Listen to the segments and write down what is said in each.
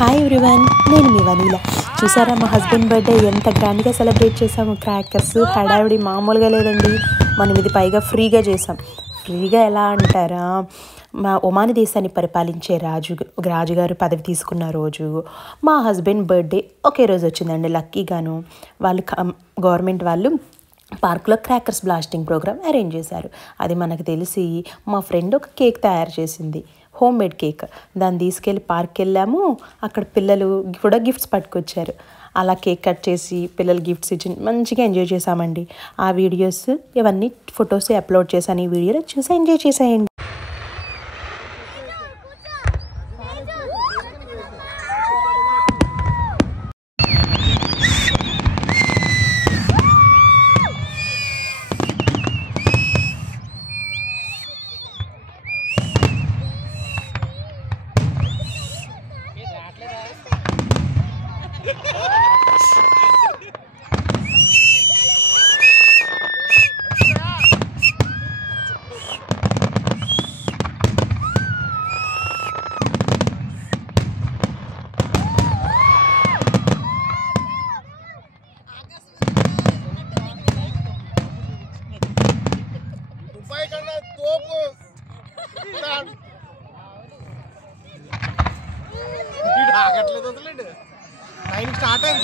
Hi everyone, నేను మీ vanilla. చూసారా మా హస్బెండ్ బర్త్డే ఎంత గ్రాండ్గా సెలబ్రేట్ చేసాము. క్రాకర్స్ హడావిడి మామూలుగా లేదండి. మనం ఇది పైగా ఫ్రీగా చేసాం. ఫ్రీగా ఎలా అంటారా, మా ఒమాని దేశాన్ని పరిపాలించే రాజుగారు పదవి తీసుకున్న రోజు మా హస్బెండ్ బర్త్డే ఒకే రోజు వచ్చిందండి. లక్కీగాను వాళ్ళు గవర్నమెంట్ వాళ్ళు పార్క్లో క్రాకర్స్ బ్లాస్టింగ్ ప్రోగ్రామ్ అరేంజ్ చేశారు. అది మనకు తెలిసి మా ఫ్రెండ్ ఒక కేక్ తయారు చేసింది, హోమ్ మేడ్ కేక్. దాన్ని తీసుకెళ్ళి పార్క్కి వెళ్ళాము. అక్కడ పిల్లలు కూడా గిఫ్ట్స్ పట్టుకొచ్చారు. అలా కేక్ కట్ చేసి పిల్లలు గిఫ్ట్స్ ఇచ్చి మంచిగా ఎంజాయ్ చేసామండి. ఆ వీడియోస్ ఇవన్నీ ఫొటోస్ అప్లోడ్ చేశాను. ఈ వీడియోలో చూసి ఎంజాయ్ చేసేయండి. ఆగట్లేదు, వదలండి. 9 స్టార్ట్ అయింది.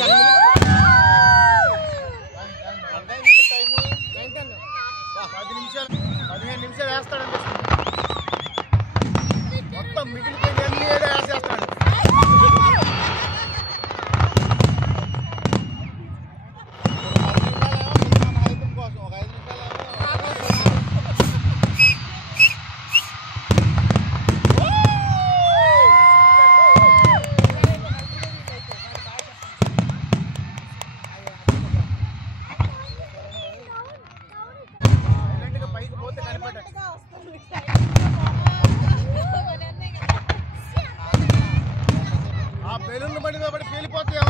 10 నిమిషాలు 15 నిమిషాలు వేస్తాడండి. మొత్తం మిగిలిపోయి వేసేస్తాడు. ఆ బెలూన్లు పడి పేలిపోతాయి.